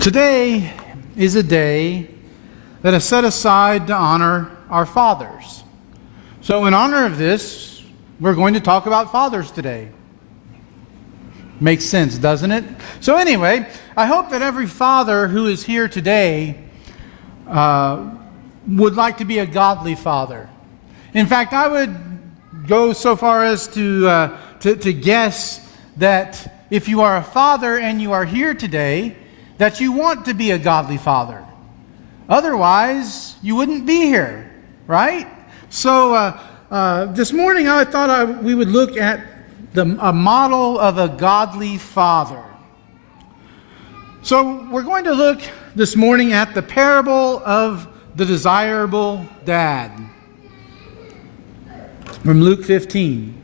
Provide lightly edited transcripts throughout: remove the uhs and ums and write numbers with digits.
Today is a day that is set aside to honor our fathers. So in honor of this, we're going to talk about fathers today. Makes sense, doesn't it? So anyway, I hope that every father who is here today would like to be a godly father. In fact, I would go so far as to guess that if you are a father and you are here today, that you want to be a godly father. Otherwise, you wouldn't be here, right? So this morning I thought we would look at a model of a godly father. So we're going to look this morning at the parable of the desirable dad from Luke 15.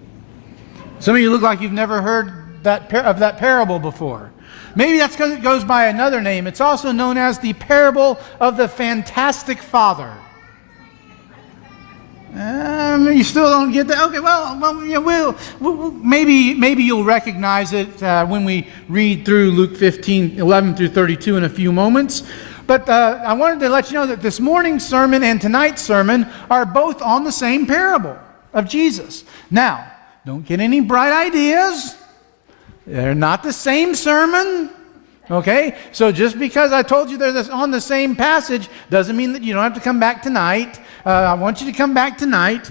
Some of you look like you've never heard of that parable before. Maybe that's because it goes by another name. It's also known as the parable of the fantastic father. You still don't get that? Okay, well, maybe you'll recognize it when we read through Luke 15, 11 through 32 in a few moments. But I wanted to let you know that this morning's sermon and tonight's sermon are both on the same parable of Jesus. Now, don't get any bright ideas. They're not the same sermon. Okay? So just because I told you they're on the same passage doesn't mean that you don't have to come back tonight. I want you to come back tonight.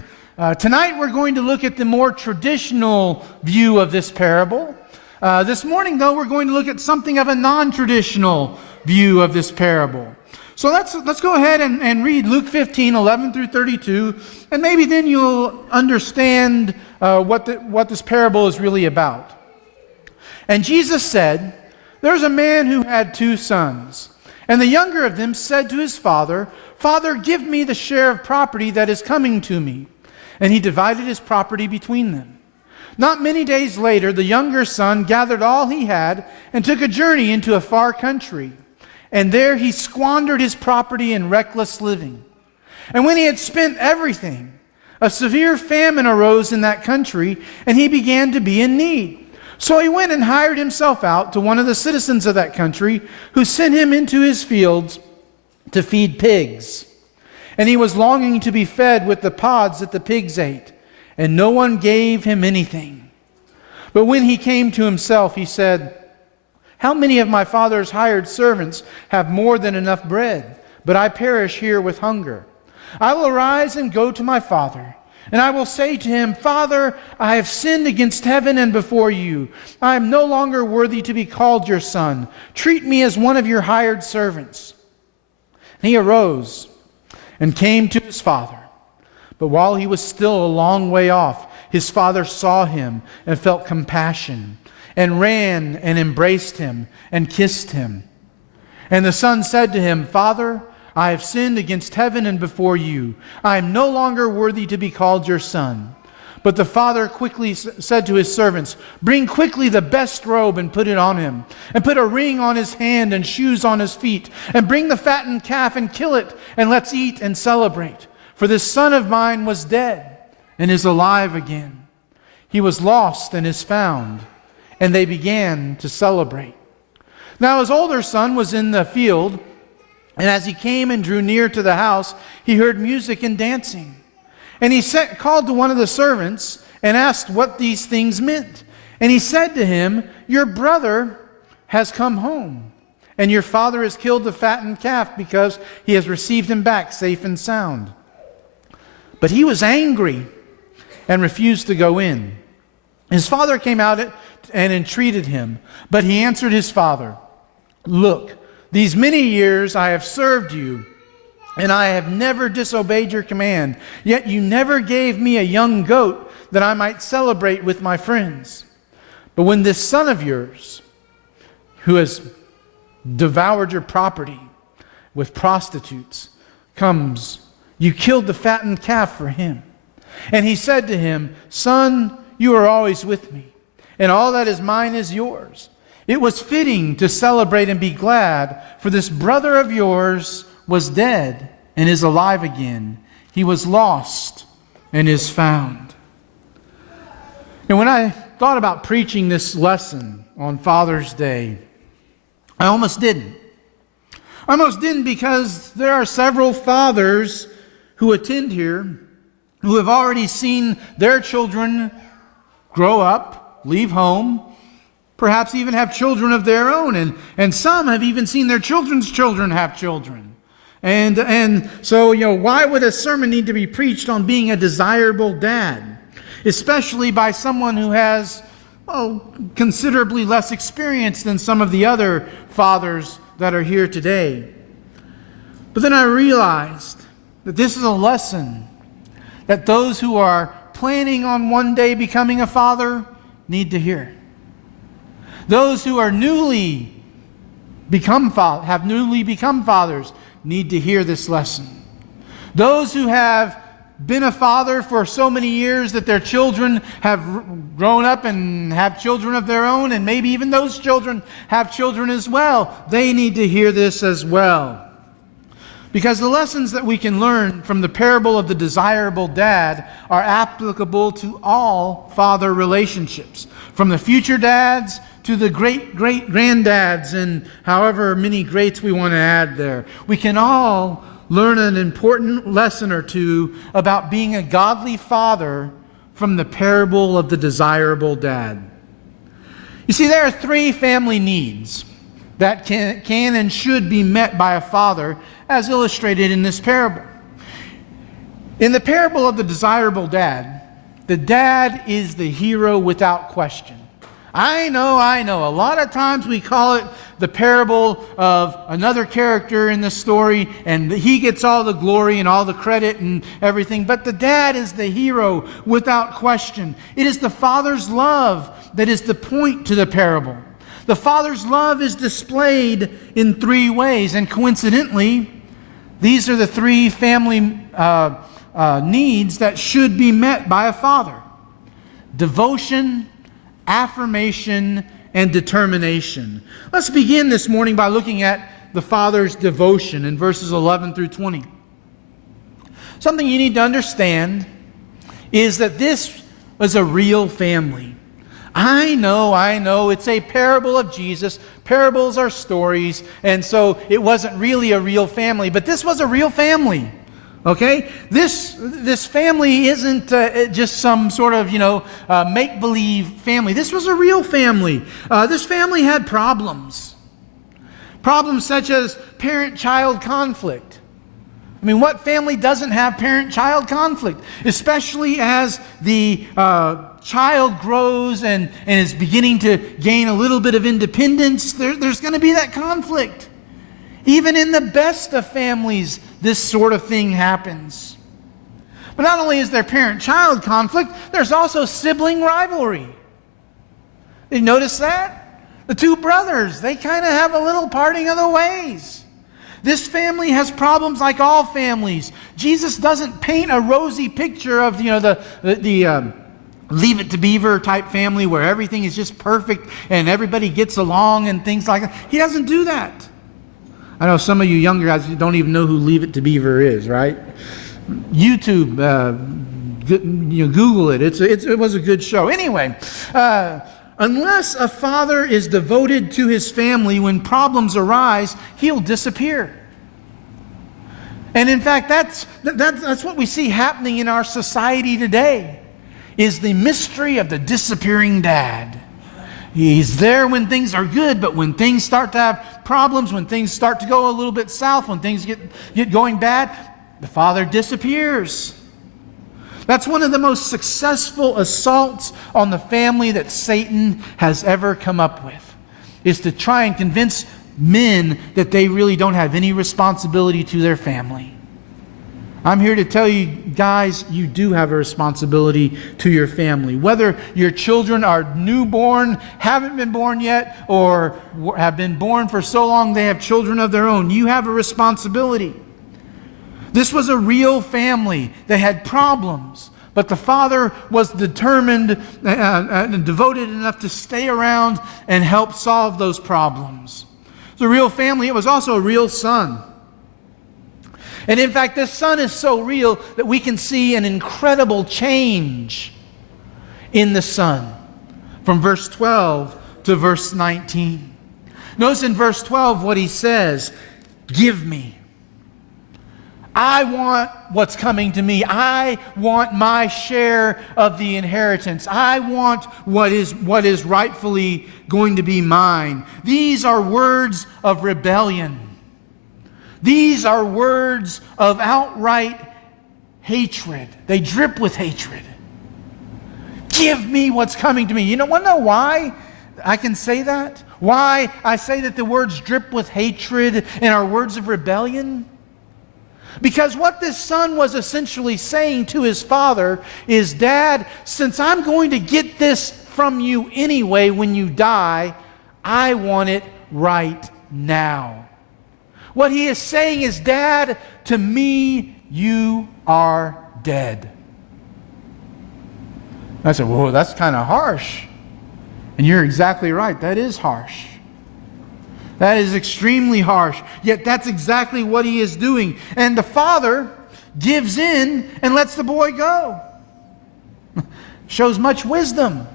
Tonight we're going to look at the more traditional view of this parable. This morning, though, we're going to look at something of a non-traditional view of this parable. So let's go ahead and read Luke 15, 11 through 32, and maybe then you'll understand what this parable is really about. And Jesus said, "There's a man who had 2 sons. And the younger of them said to his father, 'Father, give me the share of property that is coming to me.' And he divided his property between them. Not many days later, the younger son gathered all he had and took a journey into a far country. And there he squandered his property in reckless living. And when he had spent everything, a severe famine arose in that country, and he began to be in need. So he went and hired himself out to one of the citizens of that country, who sent him into his fields to feed pigs. And he was longing to be fed with the pods that the pigs ate, and no one gave him anything. But when he came to himself, he said, 'How many of my father's hired servants have more than enough bread, but I perish here with hunger? I will arise and go to my father, and I will say to him, Father, I have sinned against heaven and before you. I am no longer worthy to be called your son. Treat me as one of your hired servants.' And he arose and came to his father. But while he was still a long way off, his father saw him and felt compassion, and ran and embraced him and kissed him. And the son said to him, 'Father, I have sinned against heaven and before you. I am no longer worthy to be called your son.' But the father quickly said to his servants, 'Bring quickly the best robe and put it on him, and put a ring on his hand and shoes on his feet, and bring the fattened calf and kill it, and let's eat and celebrate. For this son of mine was dead and is alive again. He was lost and is found.' And they began to celebrate. Now his older son was in the field, and as he came and drew near to the house, he heard music and dancing. And he called to one of the servants and asked what these things meant. And he said to him, 'Your brother has come home, and your father has killed the fattened calf because he has received him back safe and sound.' But he was angry and refused to go in. His father came out and entreated him. But he answered his father, 'Look, these many years I have served you, and I have never disobeyed your command. Yet you never gave me a young goat that I might celebrate with my friends. But when this son of yours, who has devoured your property with prostitutes, comes, you killed the fattened calf for him.' And he said to him, 'Son, you are always with me, and all that is mine is yours. It was fitting to celebrate and be glad, for this brother of yours was dead and is alive again. He was lost and is found.'" And when I thought about preaching this lesson on Father's Day, I almost didn't. I almost didn't because there are several fathers who attend here who have already seen their children grow up, leave home, perhaps even have children of their own, and some have even seen their children's children have children. And so, why would a sermon need to be preached on being a desirable dad, especially by someone who has, considerably less experience than some of the other fathers that are here today? But then I realized that this is a lesson that those who are planning on one day becoming a father need to hear. Those who are have newly become fathers need to hear this lesson. Those who have been a father for so many years that their children have grown up and have children of their own, and maybe even those children have children as well, they need to hear this as well. Because the lessons that we can learn from the parable of the desirable dad are applicable to all father relationships, from the future dads to the great-great-granddads, and however many greats we want to add there. We can all learn an important lesson or two about being a godly father from the parable of the desirable dad. You see, there are three family needs that can and should be met by a father, as illustrated in this parable. In the parable of the desirable dad, the dad is the hero without question. I know. A lot of times we call it the parable of another character in the story, and he gets all the glory and all the credit and everything. But the dad is the hero without question. It is the father's love that is the point to the parable. The father's love is displayed in three ways, and coincidentally, these are the three family needs that should be met by a father: devotion, affirmation, and determination. Let's begin this morning by looking at the father's devotion in verses 11 through 20. Something you need to understand is that this was a real family. I know, it's a parable of Jesus. Parables are stories, and so it wasn't really a real family, but this was a real family. Okay? This family isn't just some sort of, make-believe family. This was a real family. This family had problems. Problems such as parent-child conflict. I mean, what family doesn't have parent-child conflict? Especially as the child grows and is beginning to gain a little bit of independence, there's going to be that conflict. Even in the best of families, this sort of thing happens. But not only is there parent-child conflict, there's also sibling rivalry. Did you notice that? The two brothers, they kind of have a little parting of the ways. This family has problems like all families. Jesus doesn't paint a rosy picture of, the Leave It to Beaver type family where everything is just perfect and everybody gets along and things like that. He doesn't do that. I know some of you younger guys don't even know who Leave It to Beaver is, right? YouTube, Google it. It was a good show. Anyway, unless a father is devoted to his family, when problems arise, he'll disappear. And in fact, that's what we see happening in our society today, is the mystery of the disappearing dad. He's there when things are good, but when things start to have problems, when things start to go a little bit south, when things get going bad, the father disappears. That's one of the most successful assaults on the family that Satan has ever come up with, is to try and convince men that they really don't have any responsibility to their family. I'm here to tell you guys, you do have a responsibility to your family. Whether your children are newborn, haven't been born yet, or have been born for so long they have children of their own, you have a responsibility. This was a real family that had problems, but the father was determined and devoted enough to stay around and help solve those problems. It's a real family. It was also a real son. And in fact, this son is so real that we can see an incredible change in the son from verse 12 to verse 19. Notice in verse 12 what he says. give me. I want what's coming to me. I want my share of the inheritance. I want what is rightfully going to be mine. These are words of rebellion. These are words of outright hatred. They drip with hatred. Give me what's coming to me. You want to know why I can say that? Why I say that the words drip with hatred and are words of rebellion? Because what this son was essentially saying to his father is, Dad, since I'm going to get this from you anyway when you die, I want it right now. What he is saying is, Dad, to me, you are dead. I said, whoa, that's kind of harsh. And you're exactly right. That is harsh. That is extremely harsh. Yet that's exactly what he is doing. And the father gives in and lets the boy go. Shows much wisdom.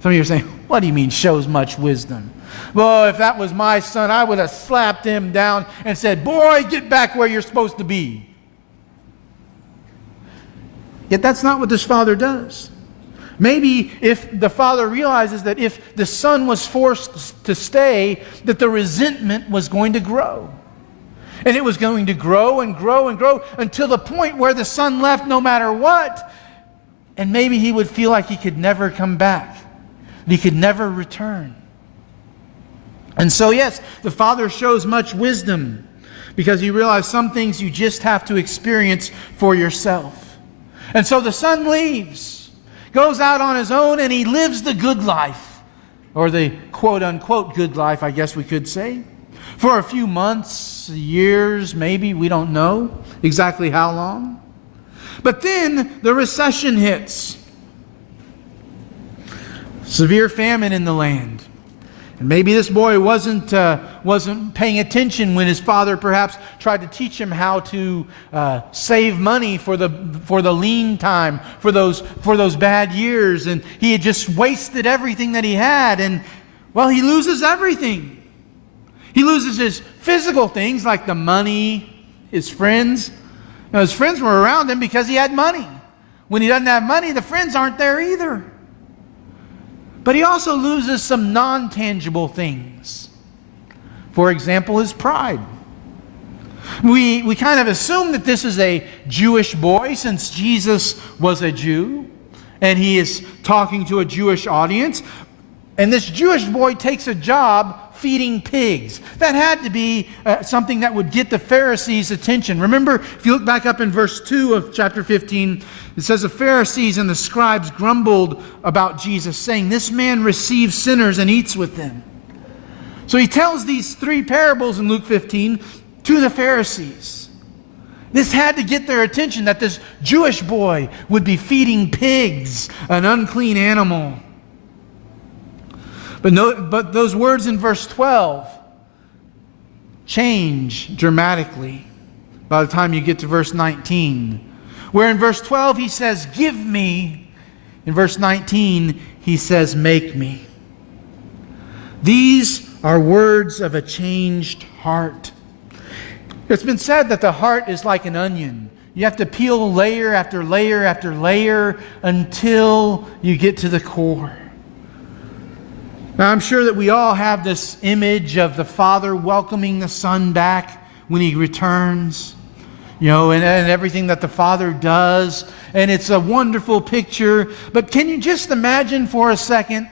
Some of you are saying, what do you mean shows much wisdom? Well, if that was my son, I would have slapped him down and said, boy, get back where you're supposed to be. Yet that's not what this father does. Maybe if the father realizes that if the son was forced to stay, that the resentment was going to grow. And it was going to grow and grow and grow until the point where the son left no matter what. And maybe he would feel like he could never come back. He could never return. And so, yes, the father shows much wisdom because he realized some things you just have to experience for yourself. And so the son leaves. Goes out on his own and he lives the good life, or the quote-unquote good life, I guess we could say, for a few months, years, maybe, we don't know exactly how long. But then the recession hits. Severe famine in the land. And maybe this boy wasn't paying attention when his father perhaps tried to teach him how to save money for the lean time, for those bad years, and he had just wasted everything that he had, and well, he loses everything. He loses his physical things like the money, his friends. Now, his friends were around him because he had money. When he doesn't have money, the friends aren't there either. But he also loses some non-tangible things. For example, his pride. We kind of assume that this is a Jewish boy since Jesus was a Jew and he is talking to a Jewish audience. And this Jewish boy takes a job feeding pigs. That had to be something that would get the Pharisees' attention. Remember, if you look back up in verse 2 of chapter 15, it says the Pharisees and the scribes grumbled about Jesus, saying, this man receives sinners and eats with them. So he tells these 3 parables in Luke 15 to the Pharisees. This had to get their attention, that this Jewish boy would be feeding pigs, an unclean animal. But those words in verse 12 change dramatically by the time you get to verse 19. Where in verse 12 he says, give me. In verse 19 he says, make me. These are words of a changed heart. It's been said that the heart is like an onion. You have to peel layer after layer after layer until you get to the core. Now, I'm sure that we all have this image of the father welcoming the son back when he returns, and everything that the father does. And it's a wonderful picture. But can you just imagine for a second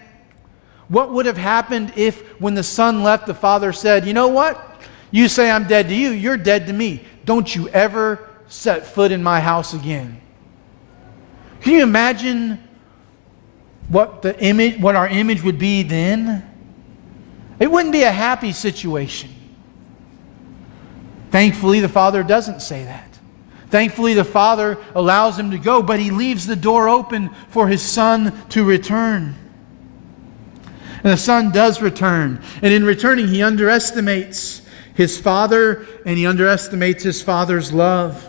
what would have happened if, when the son left, the father said, you know what? You say I'm dead to you, you're dead to me. Don't you ever set foot in my house again. Can you imagine what our image would be then? It wouldn't be a happy situation. Thankfully, the father doesn't say that. Thankfully, the father allows him to go, but he leaves the door open for his son to return. And the son does return. And in returning, he underestimates his father, and he underestimates his father's love.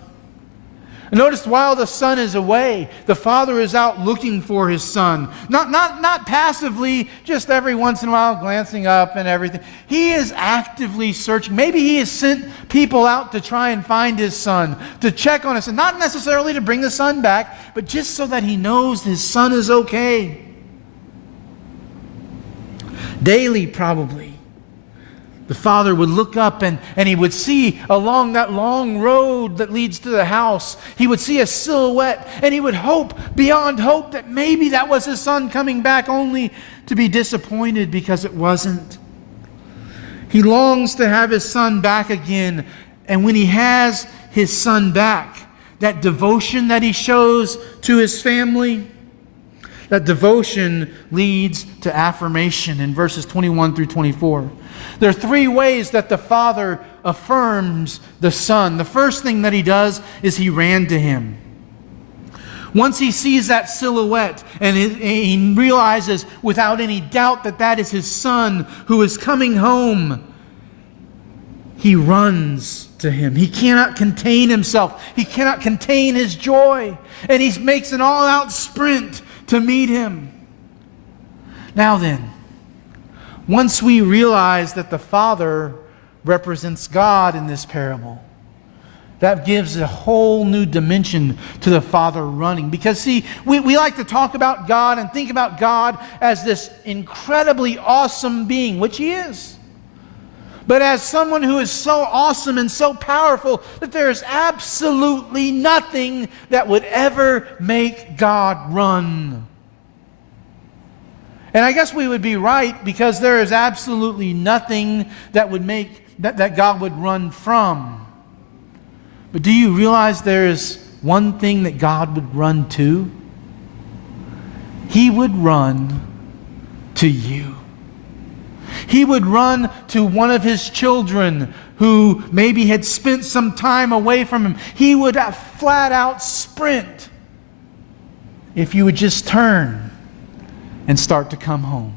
And notice while the son is away, the father is out looking for his son. Not passively, just every once in a while glancing up and everything. He is actively searching. Maybe he has sent people out to try and find his son, to check on his son. Not necessarily to bring the son back, but just so that he knows his son is okay. Daily, probably, the father would look up and he would see along that long road that leads to the house, he would see a silhouette, and he would hope beyond hope that maybe that was his son coming back, only to be disappointed because it wasn't. He longs to have his son back again, and when he has his son back, that devotion that he shows to his family, that devotion leads to affirmation in verses 21 through 24. There are three ways that the father affirms the son. The first thing that he does is he ran to him. Once he sees that silhouette and he realizes without any doubt that that is his son who is coming home, he runs to him. He cannot contain himself. He cannot contain his joy. And he makes an all-out sprint to meet him. Now then, once we realize that the Father represents God in this parable, that gives a whole new dimension to the Father running. Because see, we like to talk about God and think about God as this incredibly awesome being, which He is. But as someone who is so awesome and so powerful that there is absolutely nothing that would ever make God run. And I guess we would be right, because there is absolutely nothing that would make that God would run from. But do you realize there is one thing that God would run to? He would run to you. He would run to one of His children who maybe had spent some time away from Him. He would flat out sprint if you would just turn and start to come home.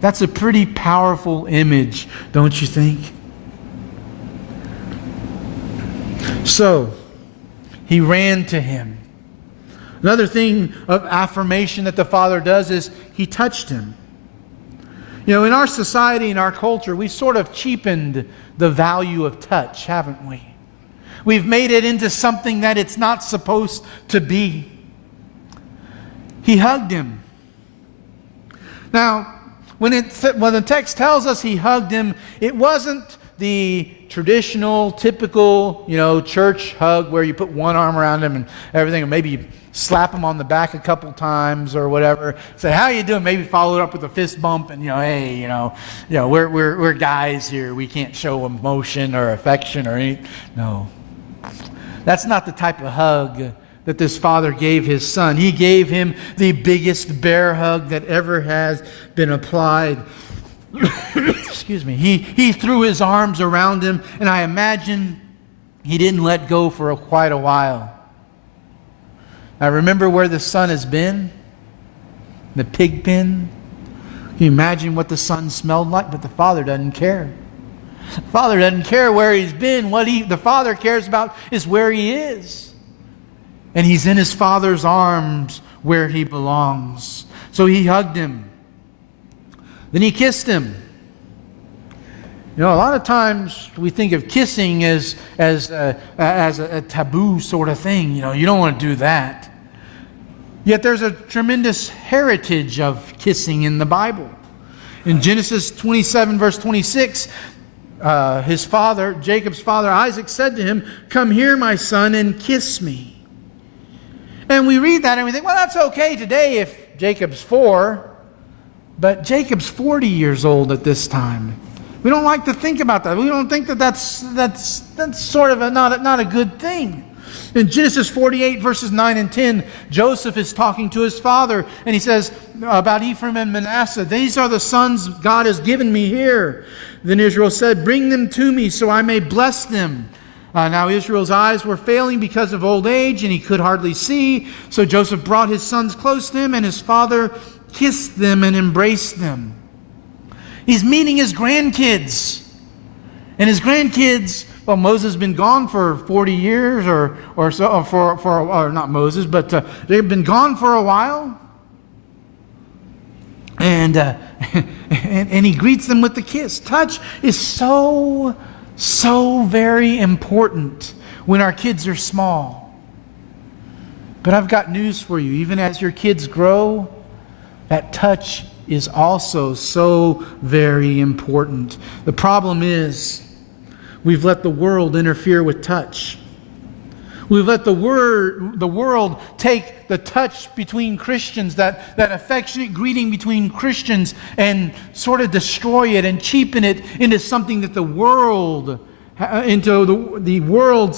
That's a pretty powerful image, don't you think? So, he ran to him. Another thing of affirmation that the Father does is he touched him. You know, in our society, in our culture, we sort of cheapened the value of touch, haven't we? We've made it into something that it's not supposed to be. He hugged him. Now, when the text tells us he hugged him, it wasn't the traditional, typical, church hug where you put one arm around him and everything, or maybe you slap him on the back a couple times or whatever. Say, how you doing? Maybe follow it up with a fist bump and, hey, we're guys here. We can't show emotion or affection or anything. No. That's not the type of hug that this father gave his son. He gave him the biggest bear hug that ever has been applied. Excuse me. He threw his arms around him, and I imagine he didn't let go for quite a while. Now remember where the son has been? The pig pen. Can you imagine what the son smelled like? But the father doesn't care. The father doesn't care where he's been. The father cares about is where he is. And he's in his father's arms where he belongs. So he hugged him. Then he kissed him. A lot of times we think of kissing as a taboo sort of thing. You don't want to do that. Yet there's a tremendous heritage of kissing in the Bible. In Genesis 27, verse 26, Jacob's father Isaac said to him, "Come here, my son, and kiss me." And we read that and we think, well, that's okay today if Jacob's 4, but Jacob's 40 years old at this time. We don't like to think about that. We don't think that's sort of not a good thing. In Genesis 48, verses 9 and 10, Joseph is talking to his father, and he says about Ephraim and Manasseh, "These are the sons God has given me here." Then Israel said, "Bring them to me so I may bless them." Now Israel's eyes were failing because of old age, and he could hardly see. So Joseph brought his sons close to him, and his father kissed them and embraced them. He's meeting his grandkids. And his grandkids Well, Moses has been gone for 40 years or so, or not Moses, but they've been gone for a while. And, and he greets them with the kiss. Touch is so very important when our kids are small. But I've got news for you. Even as your kids grow, that touch is also so very important. The problem is we've let the world interfere with touch. We've let the world take the touch between Christians, that affectionate greeting between Christians, and sort of destroy it and cheapen it into something that the world's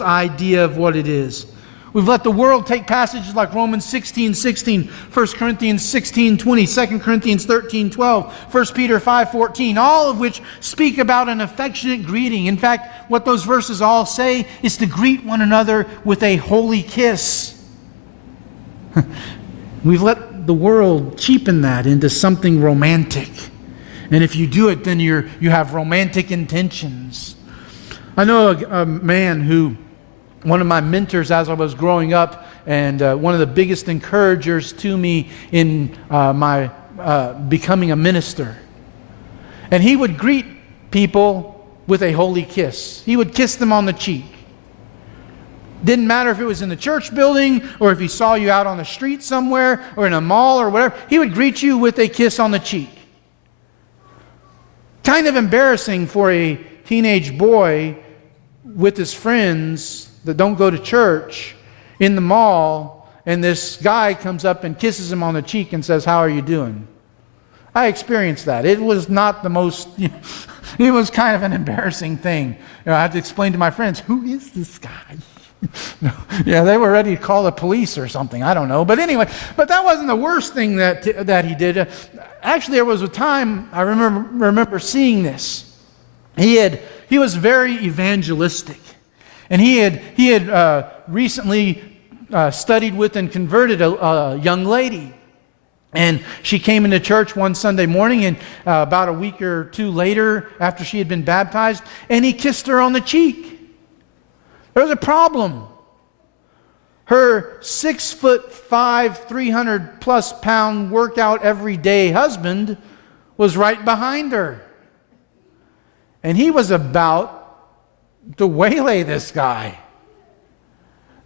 idea of what it is. We've let the world take passages like Romans 16:16, 1 Corinthians 16:20, 2 Corinthians 13:12, 1 Peter 5:14, all of which speak about an affectionate greeting. In fact, what those verses all say is to greet one another with a holy kiss. We've let the world cheapen that into something romantic. And if you do it, then you have romantic intentions. I know a man who, one of my mentors as I was growing up, and one of the biggest encouragers to me in my becoming a minister. And he would greet people with a holy kiss. He would kiss them on the cheek. Didn't matter if it was in the church building or if he saw you out on the street somewhere or in a mall or whatever. He would greet you with a kiss on the cheek. Kind of embarrassing for a teenage boy with his friends that don't go to church in the mall, and this guy comes up and kisses him on the cheek and says, "How are you doing?" I experienced that. It was not the most, it was kind of an embarrassing thing. I had to explain to my friends, who is this guy? Yeah, they were ready to call the police or something. I don't know. But anyway, but that wasn't the worst thing that he did. Actually, there was a time I remember seeing this. He was very evangelistic. And he had recently studied with and converted a young lady. And she came into church one Sunday morning, and about a week or two later, after she had been baptized, and he kissed her on the cheek. There was a problem. Her 6'5", 300+ pound workout every day husband was right behind her. And he was about to waylay this guy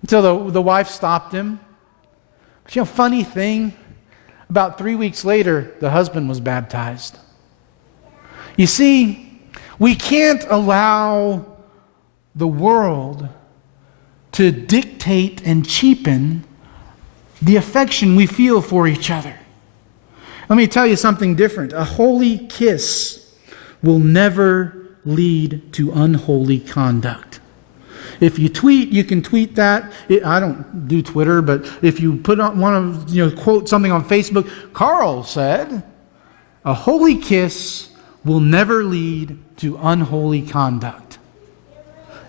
until the wife stopped him. But funny thing, about 3 weeks later, the husband was baptized. You see, we can't allow the world to dictate and cheapen the affection we feel for each other. Let me tell you something different. A holy kiss will never lead to unholy conduct. If you tweet, you can tweet that. I don't do Twitter, but if you put on quote something on Facebook, Carl said, a holy kiss will never lead to unholy conduct.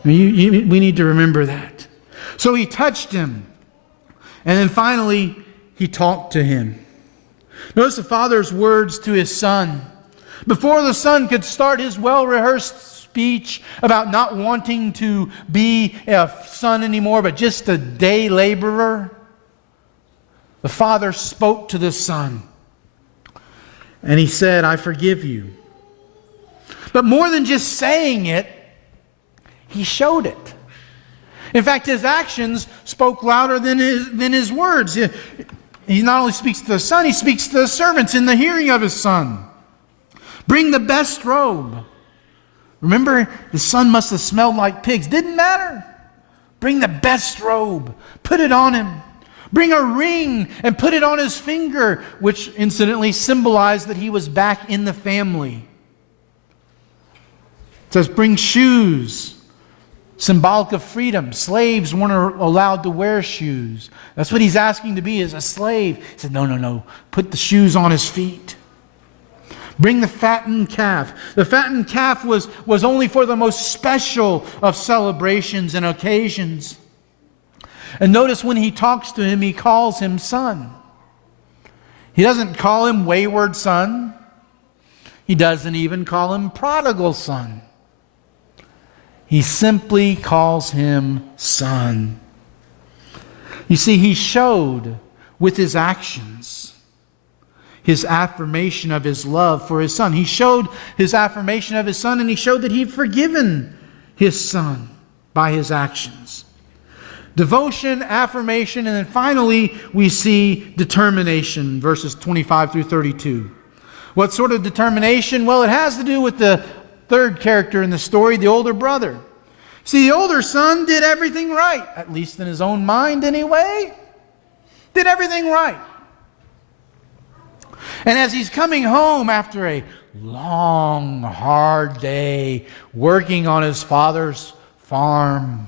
We need to remember that. So he touched him. And then finally, he talked to him. Notice the father's words to his son. Before the son could start his well-rehearsed speech about not wanting to be a son anymore, but just a day laborer, the father spoke to the son. And he said, "I forgive you." But more than just saying it, he showed it. In fact, his actions spoke louder than his words. He not only speaks to the son, he speaks to the servants in the hearing of his son. Bring the best robe. Remember, the son must have smelled like pigs. Didn't matter. Bring the best robe. Put it on him. Bring a ring and put it on his finger, which incidentally symbolized that he was back in the family. It says, bring shoes. Symbolic of freedom. Slaves weren't allowed to wear shoes. That's what he's asking to be, as a slave. He said, no. Put the shoes on his feet. Bring the fattened calf. The fattened calf was only for the most special of celebrations and occasions. And notice when he talks to him, he calls him son. He doesn't call him wayward son. He doesn't even call him prodigal son. He simply calls him son. You see, he showed with his actions his affirmation of his love for his son. He showed his affirmation of his son, and he showed that he'd forgiven his son by his actions. Devotion, affirmation, and then finally we see determination, verses 25 through 32. What sort of determination? Well, it has to do with the third character in the story, the older brother. See, the older son did everything right, at least in his own mind anyway. Did everything right. And as he's coming home after a long, hard day working on his father's farm,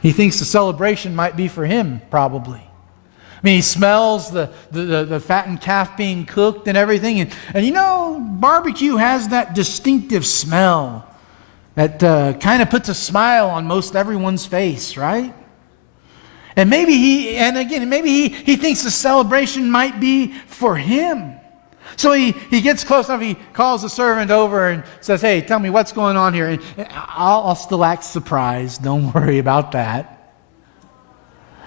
he thinks the celebration might be for him, probably. I mean, he smells the fattened calf being cooked and everything. And you know, barbecue has that distinctive smell that kind of puts a smile on most everyone's face, right? And maybe he thinks the celebration might be for him. So he gets close enough, he calls the servant over and says, "Hey, tell me what's going on here." And I'll still act surprised. Don't worry about that.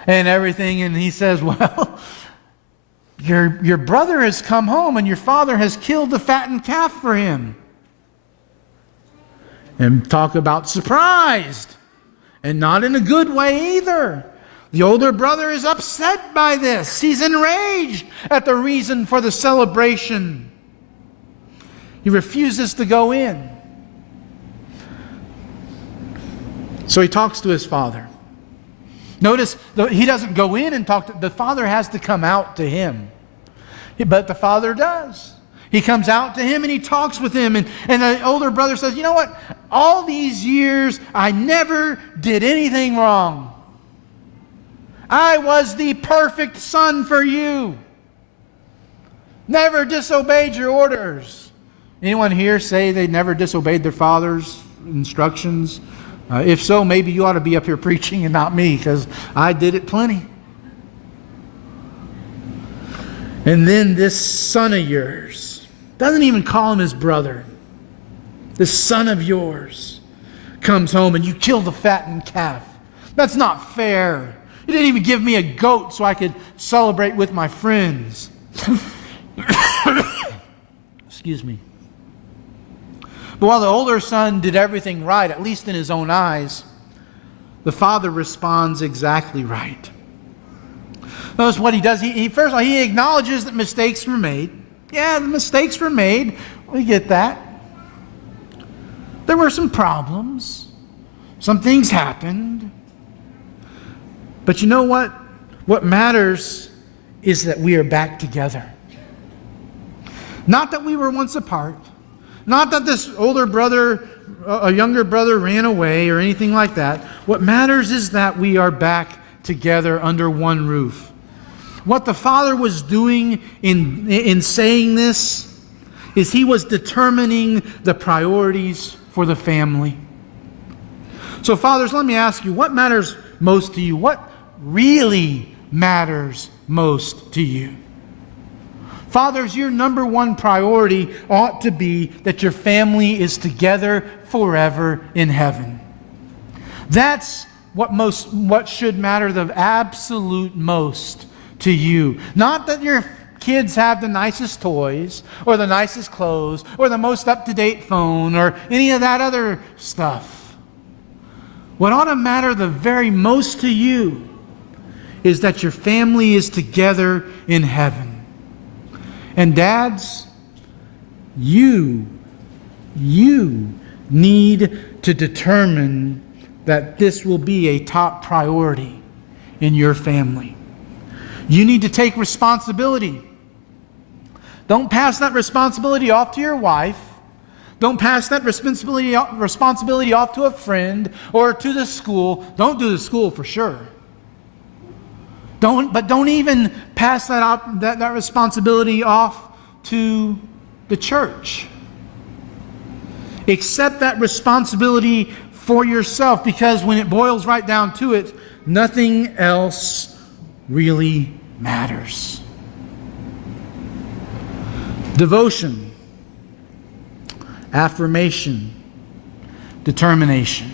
And everything. And he says, "Well, your brother has come home and your father has killed the fattened calf for him." And talk about surprised. And not in a good way either. The older brother is upset by this. He's enraged at the reason for the celebration. He refuses to go in. So he talks to his father. Notice, he doesn't go in and talk to the father, has to come out to him. But the father does. He comes out to him and he talks with him. And the older brother says, "You know what? All these years, I never did anything wrong. I was the perfect son for you. Never disobeyed your orders." Anyone here say they never disobeyed their father's instructions? If so, maybe you ought to be up here preaching and not me, because I did it plenty. And then this son of yours, doesn't even call him his brother, this son of yours comes home and you kill the fattened calf. That's not fair. You didn't even give me a goat so I could celebrate with my friends. Excuse me. But while the older son did everything right, at least in his own eyes, the father responds exactly right. Notice what he does. First of all, he acknowledges that mistakes were made. Yeah, the mistakes were made. We get that. There were some problems. Some things happened. But you know what? What matters is that we are back together. Not that we were once apart. Not that this older brother, a younger brother ran away or anything like that. What matters is that we are back together under one roof. What the father was doing in saying this is he was determining the priorities for the family. So fathers, let me ask you, what matters most to you? What really matters most to you? Fathers, your number one priority ought to be that your family is together forever in heaven. That's what should matter the absolute most to you. Not that your kids have the nicest toys or the nicest clothes or the most up-to-date phone or any of that other stuff. What ought to matter the very most to you is that your family is together in heaven. And dads, you need to determine that this will be a top priority in your family. You need to take responsibility. Don't pass that responsibility off to your wife. Don't pass that responsibility off to a friend or to the school. Don't do the school for sure. Don't even pass that responsibility off to the church. Accept that responsibility for yourself, because when it boils right down to it, nothing else really matters. Devotion, affirmation, determination.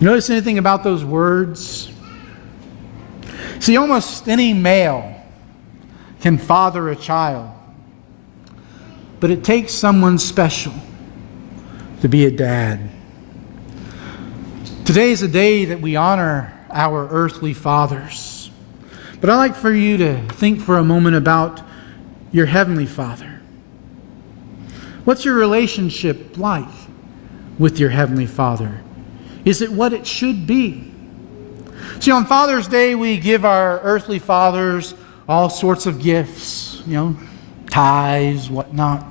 You notice anything about those words? See, almost any male can father a child, but it takes someone special to be a dad. Today is a day that we honor our earthly fathers. But I'd like for you to think for a moment about your heavenly Father. What's your relationship like with your heavenly Father? Is it what it should be? See, on Father's Day, we give our earthly fathers all sorts of gifts, ties, whatnot.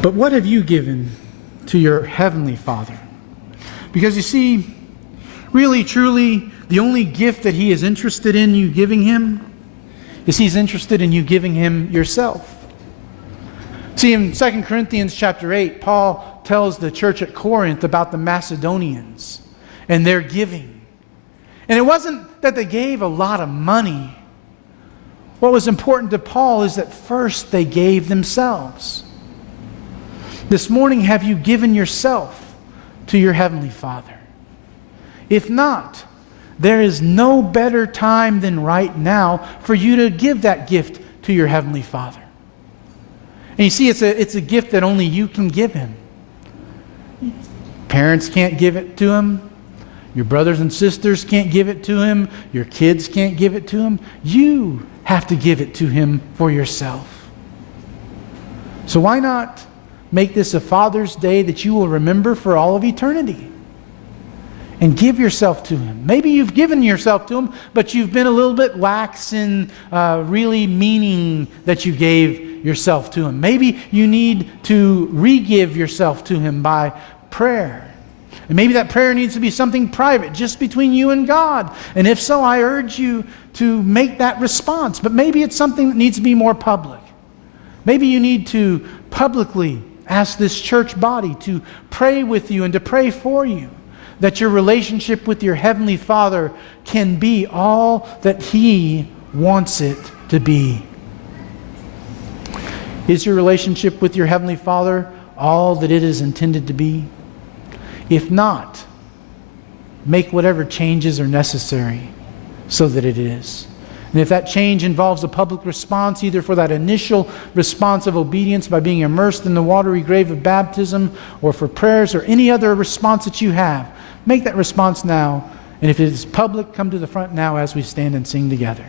But what have you given to your heavenly Father? Because you see, really, truly, the only gift that He is interested in you giving Him is He's interested in you giving Him yourself. See, in 2 Corinthians chapter 8, Paul tells the church at Corinth about the Macedonians and their giving. And it wasn't that they gave a lot of money. What was important to Paul is that first they gave themselves. This morning, have you given yourself to your heavenly Father? If not, there is no better time than right now for you to give that gift to your heavenly Father. And you see, it's a gift that only you can give Him. Parents can't give it to Him. Your brothers and sisters can't give it to Him. Your kids can't give it to Him. You have to give it to Him for yourself. So why not make this a Father's Day that you will remember for all of eternity? And give yourself to Him. Maybe you've given yourself to Him, but you've been a little bit lax in really meaning that you gave yourself to Him. Maybe you need to re-give yourself to Him by prayer. And maybe that prayer needs to be something private, just between you and God. And if so, I urge you to make that response. But maybe it's something that needs to be more public. Maybe you need to publicly ask this church body to pray with you and to pray for you, that your relationship with your Heavenly Father can be all that He wants it to be. Is your relationship with your Heavenly Father all that it is intended to be? If not, make whatever changes are necessary so that it is. And if that change involves a public response, either for that initial response of obedience by being immersed in the watery grave of baptism, or for prayers or any other response that you have, make that response now. And if it is public, come to the front now as we stand and sing together.